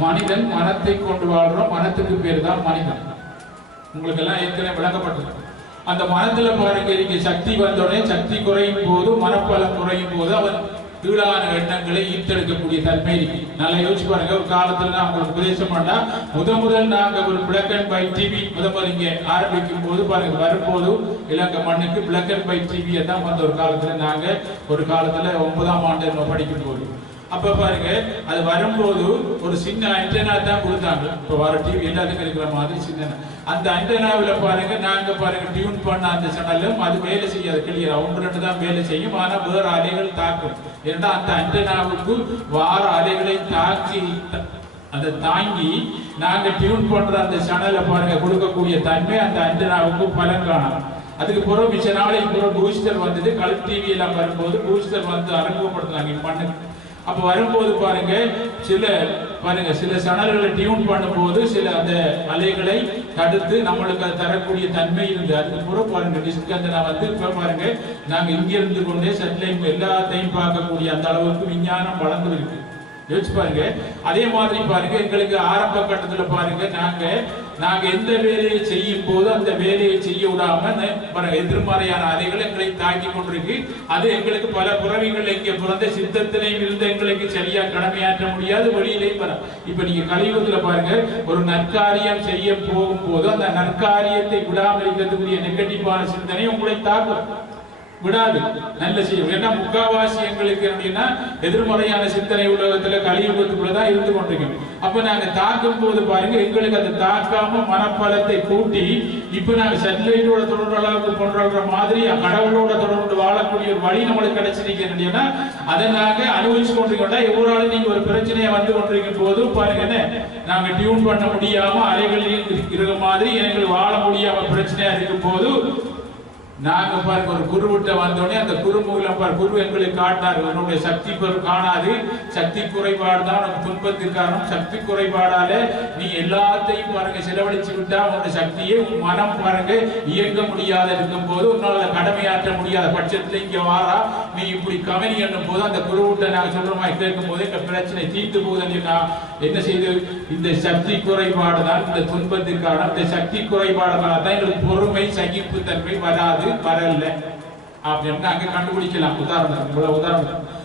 மனிதன் மனத்தை கொண்டு வாழ்றோம். மனத்துக்கு பேர் தான் மனிதன். உங்களுக்கு எல்லாம் ஏற்கனவே விளக்கப்பட்டது அந்த மனத்துல பாருங்க இங்க சக்தி வந்தோடனே சக்தி குறையும் போது மனப்பலம் குறையும் போது அவன் கீழான எண்ணங்களை ஈர்த்தெடுக்கக்கூடிய தன்மை இருக்கு. நல்லா யோசிச்சு பாருங்க ஒரு காலத்துல நான் உங்களுக்கு உபதேசம் பண்ணா முத முதல் நாங்க ஒரு பிளாக் அண்ட் ஒயிட் டிவி முத முதல் இங்க ஆரம்பிக்கும் போது பாருங்க வரும்போது இலங்கை மண்ணுக்கு பிளாக் அண்ட் ஒயிட் டிவியை தான் வந்த ஒரு காலத்துல நாங்க ஒரு காலத்துல ஒன்பதாம் ஆண்டு நம்ம படிக்கும் போது அப்ப பாருங்க அது வரும்போது ஒரு சின்ன அஞ்சனா தான் கொடுத்தாங்க. இப்ப வர டிவி எல்லாத்துக்கும் இருக்கிற மாதிரி சின்ன அந்த ஆண்டனாவில் பாருங்க நாங்க பாருங்க டியூன் பண்ண அந்த சேனலும் அது வேலை செய்யாது. கிளியர் ஒன்று ரெண்டு தான் வேலை செய்யும். ஆனா வேற அலைகள் தாக்கும். ஏன்னா அந்த ஆண்டனாவுக்கு வார அலைகளை தாக்கி அதை தாங்கி நாங்க டியூன் பண்ற அந்த சேனலை பாருங்க கொடுக்கக்கூடிய தன்மை அந்த ஆண்டனாவுக்கு பலன் காணும் அதுக்கு பிறகு மிச்ச நாளைக்கு பிறகு பூஸ்டர் வந்தது. கலர் டிவி எல்லாம் வரும்போது பூஸ்டர் வந்து அறிமுகப்படுத்தினாங்க பண்ணு அப்ப வரும்போது பாருங்க சில பாருங்க சில சணல்களை டியூன் பண்ணும்போது சில அந்த அலைகளை தடுத்து நம்மளுக்கு அது தரக்கூடிய தன்மை இருந்து அதுக்கு பிறகு பாருங்க டிஸ்கந்தனா வந்து இப்ப பாருங்க நாங்க இங்க இருந்து கொண்டே சேட்டலைட் எல்லாத்தையும் பார்க்கக்கூடிய அந்த அளவுக்கு விஞ்ஞானம் வளர்ந்து இருக்கு. யோசிச்சு பாருங்க. அதே மாதிரி பாருங்க எங்களுக்கு ஆரம்ப கட்டத்துல பாருங்க நாங்க நாங்க எந்த வேலையை செய்யும் போது அந்த வேலையை செய்ய விடாம எதிர்மறையான அலைகள் எங்களை தாக்கி கொண்டிருக்கு. அது எங்களுக்கு பல புறவிகள் இங்க பிறந்த சித்தத்திலையும் இருந்து எங்களுக்கு சரியா கடமையாற்ற முடியாது வழியிலையும் வர இப்ப நீங்க கலியுகத்துல பாருங்க ஒரு நற்காரியம் செய்ய போகும்போது அந்த நற்காரியத்தை விடாமல் இருக்கிறதுக்குரிய நெகட்டிவான சிந்தனை உங்களை தாக்கும். விடாது. நல்ல செய்யும். ஏன்னா முக்காவாசி எங்களுக்கு அப்படின்னா எதிர்மறையான சிந்தனை உலகத்துல கலியுகத்துக்குள்ளதான் இருந்து கொண்டிருக்கோம். அப்ப நாங்க தாக்கும் போது பாருங்க எங்களுக்கு அதை தாக்காம மனப்பலத்தை கூட்டி இப்ப நாங்க சட்லைட்டோட தொடர்பு அளவுக்கு கொண்டாடுற மாதிரி கடவுளோட தொடர்பு வாழக்கூடிய ஒரு வழி நம்மளுக்கு கிடைச்சிருக்கேன் அதை நாங்க அனுபவிச்சு கொண்டிருக்கோம்னா எவ்வளவு நீங்க ஒரு பிரச்சனையை வந்து கொண்டிருக்கும் போது பாருங்க என்ன? நாங்க டியூன் பண்ண முடியாம அலைகளில் இருக்கிற மாதிரி எங்களுக்கு வாழ முடியாம பிரச்சனையா இருக்கும் போது நாங்க பாருங்க ஒரு குருவிட்ட வந்தோடனே அந்த குரு மூலம் பார் குரு எங்களுக்கு காட்டினார் உன்னுடைய சக்தி பொருள் காணாது. சக்தி குறைபாடு தான் உனக்கு துன்பத்துக்கு காரணம் சக்தி குறைபாடால நீ எல்லாத்தையும் பாருங்க செலவழிச்சு விட்டா உன்னுடைய சக்தியை உன் மனம் பாருங்க இயங்க முடியாத இருக்கும் போது உன்னால கடமையாற்ற முடியாத பட்சத்துல இங்க வாரா. நீ இப்படி கவனி என்னும் போது அந்த குருவிட்ட நாங்க சொல்ற மாதிரி கேட்கும் போது எங்க பிரச்சனை தீர்த்து போகுதுன்னு என்ன செய்து? இந்த சக்தி குறைபாடு தான் இந்த துன்பத்துக்கு காரணம் இந்த சக்தி குறைபாடுனால தான் எங்களுக்கு பொறுமை சகிப்பு தன்மை வராது. வரல. அப்படின்னு அங்க கண்டுபிடிக்கலாம். உதாரணம் உதாரணம்.